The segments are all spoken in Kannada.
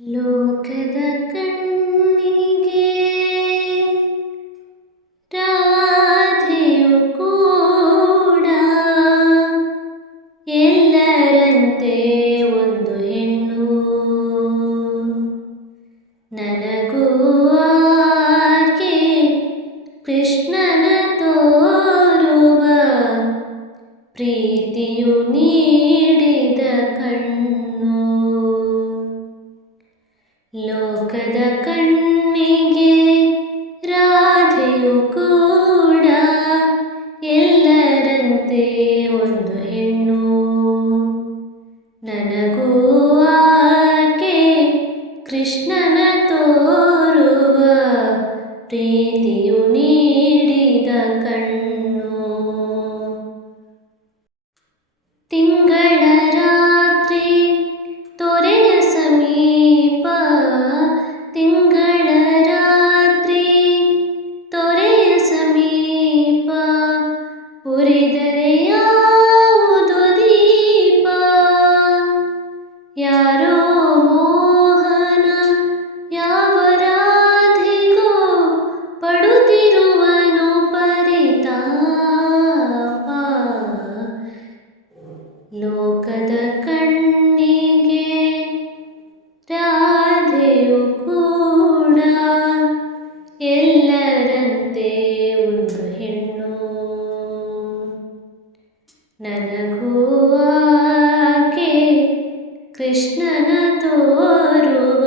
ಲೋಕದ ಕಣ್ಣಿಗೆ ಲೋಕದ ಕಣ್ಣಿಗೆ ರಾಧೆಯು ಕೂಡ ಎಲ್ಲರಂತೆ ಒಂದು ಹೆಣ್ಣು. ನನಗೂ ಆಕೆ ಕೃಷ್ಣನ ತೋರುವ ಪ್ರೀತಿಯು ಉರಿದರೆ ಯಾವುದು ದೀಪ? ಯಾರೋ ಕೃಷ್ಣನ ತೋರುವ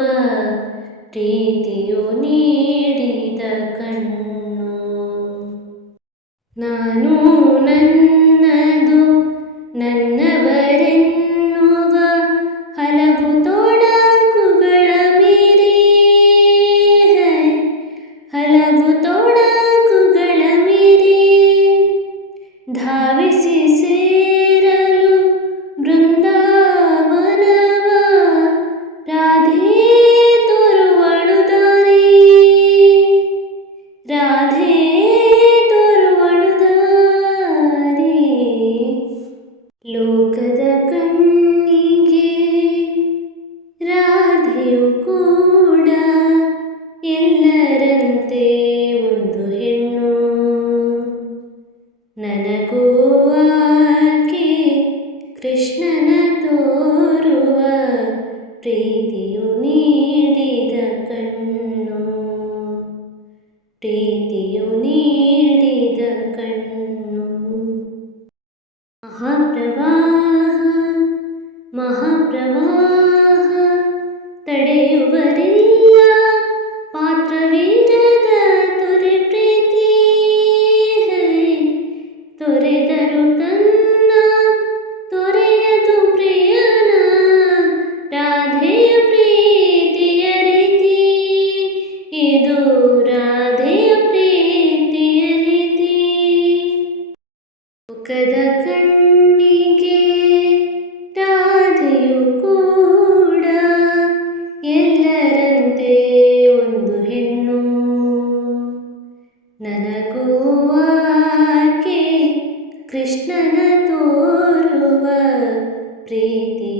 ಪ್ರೀತಿಯು ನೀಡಿದ ಕಣ್ಣು ನಾನು ನನ್ನದು ಎಲ್ಲರಂತೆ ಒಂದು ಹೆಣ್ಣು. ನನಗೂ ಕೃಷ್ಣನ ತೋರುವ ಪ್ರೀತಿಯು പ്രീതിയു നേടിത കണ്ണു മഹാപ്രവാ ನನಗೂ ಆಕೆ ಕೃಷ್ಣನ ತೋರುವ ಪ್ರೀತಿಯು